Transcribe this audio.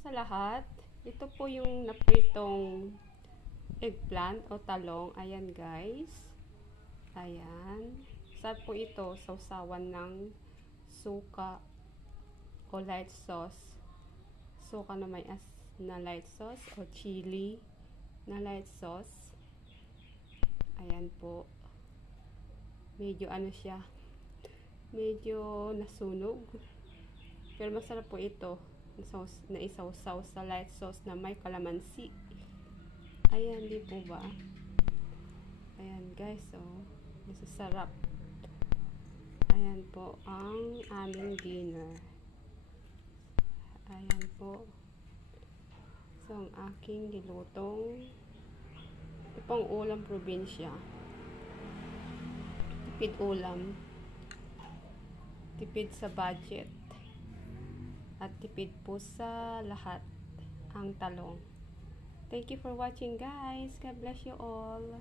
sa lahat. Ito po yung napritong eggplant o talong. Ayan guys. Ayan. Sarap po ito. Sausawan ng suka o light sauce. Suka na may na light sauce o chili na light sauce. Ayan po. Medyo ano siya. Medyo nasunog. Pero masarap po ito. Na isaw-saw sa light sauce na may kalamansi. Ayan, di po ba? Ayan guys, oh. Masasarap. Ayan po ang aming dinner. Ayan po. So, ang aking nilutong ito pang ulam probinsya. Tipid ulam. Tipid sa budget. At tipid po sa lahat ang talong. Thank you for watching guys. God bless you all.